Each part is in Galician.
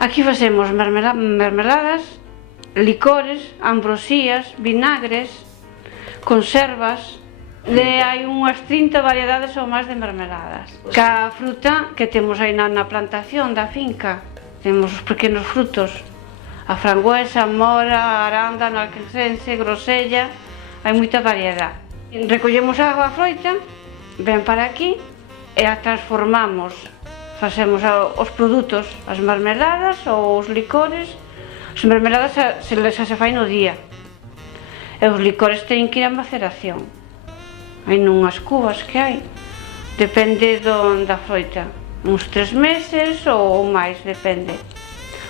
Aquí facemos mermeladas, licores, ambrosías, vinagres, conservas. Hai unhas 30 variedades ou máis de mermeladas. Ca fruta que temos aí na plantación da finca, temos os pequenos frutos, a frambuesa, a mora, a arándano, a alquecense, grosella, hai moita variedade. Recollemos a froita, ven para aquí e a transformamos, facemos os produtos, as mermeladas ou os licores. As mermeladas se fai no día e os licores teñen que ir a maceración. Hai nunhas cubas que hai, depende da froita, uns 3 meses ou máis, depende.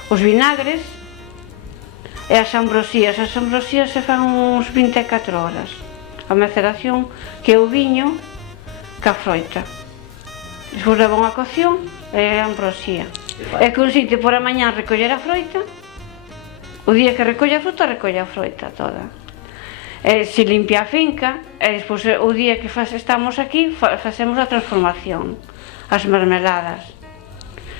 Os vinagres e as ambrosías se fan uns 24 horas. A maceración, que é o viño ca froita. Despois leva unha cocción e a ambrosía. E consiste por a mañá recoller a froita, o día que recolle a fruta, recolle a froita toda. Se limpia a finca e despois o día que estamos aquí facemos a transformación, as mermeladas.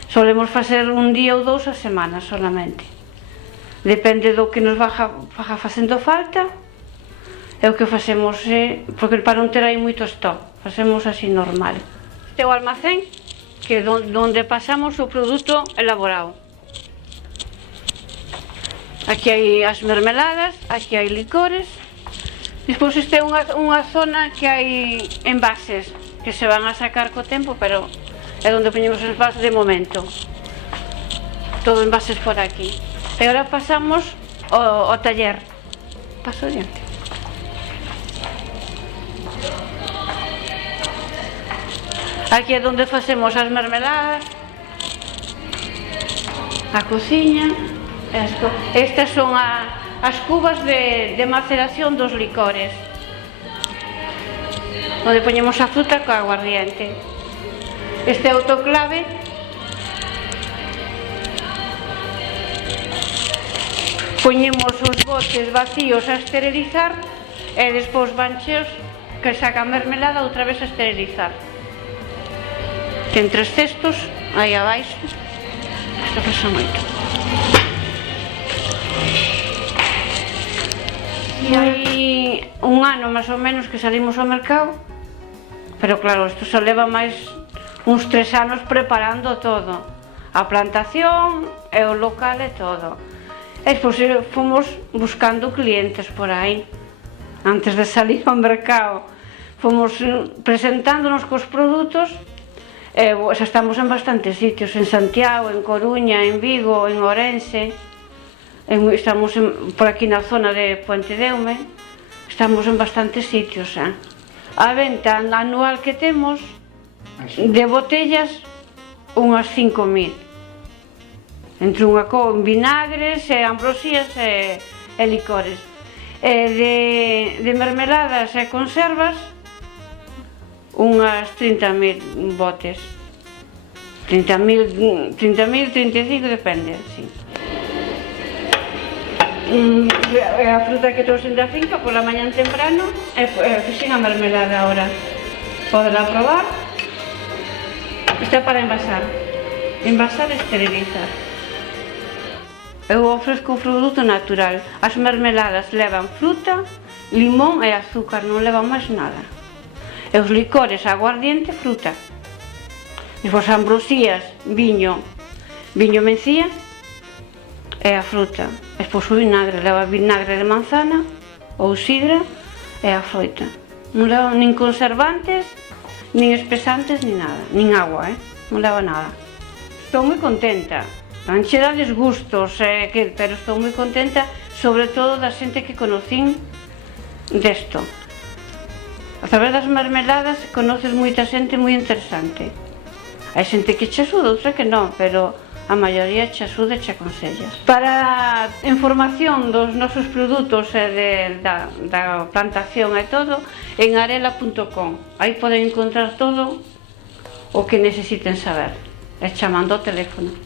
Solemos facer un día ou 2 a semana solamente, depende do que nos vaja facendo falta. É o que facemos, porque para non ter aí moito stock, facemos así normal. Este é o almacén, que é onde pasamos o produto elaborado. Aquí hai as mermeladas, aquí hai licores. Despois este é unha zona que hai envases que se van a sacar co tempo, pero é onde poñemos os envases de momento. Todo envases por aquí. E agora pasamos ao taller. Paso adiante. Aquí é onde facemos as mermeladas, a cociña. Estas son as cubas de maceración dos licores, onde poñemos a fruta co aguardiente. Este autoclave poñemos os botes vacíos a esterilizar e despois van cheos que saca a mermelada outra vez a esterilizar. Ten 3 cestos aí abaixo. Isto pesa moito. E hai un ano máis ou menos que salimos ao mercado, pero claro, isto só leva máis uns 3 anos preparando todo, a plantación e o local e todo. E despois fomos buscando clientes por aí, antes de salir ao mercado. Fomos presentándonos cos produtos e xa estamos en bastantes sitios, en Santiago, en Coruña, en Vigo, en Ourense. Estamos por aquí na zona de Puente Deume, estamos en bastantes sitios. A venta anual que temos de botellas unhas 5.000, entre con vinagres, ambrosías e licores. De mermeladas e conservas unhas 30.000 botes, 30.000, 35, depende, sí. A fruta que trouxen da finca pola mañán temprano e fixen a mermelada agora. Podela probar. Isto é para envasar e esterilizar. Eu ofrezco un produto natural. As mermeladas levan fruta, limón e azúcar, non levan máis nada. E os licores, aguardiente, fruta. Despois ambrosías, viño mencía e a fruta. Despois o vinagre, leva vinagre de manzana ou sidra e a froita. Non leva nin conservantes, nin espesantes, nin nada, nin agua, non leva nada. Estou moi contenta, non che dá desgustos, pero estou moi contenta, sobre todo da xente que conocín desto. A través das mermeladas conoces moita xente moi interesante. Hai xente que che axuda, outra que non, pero a maioría che axuda e che aconsella. Para información dos nosos produtos e da plantación e todo, en arela.com. Aí poden encontrar todo o que necesiten saber, e chamando ao teléfono.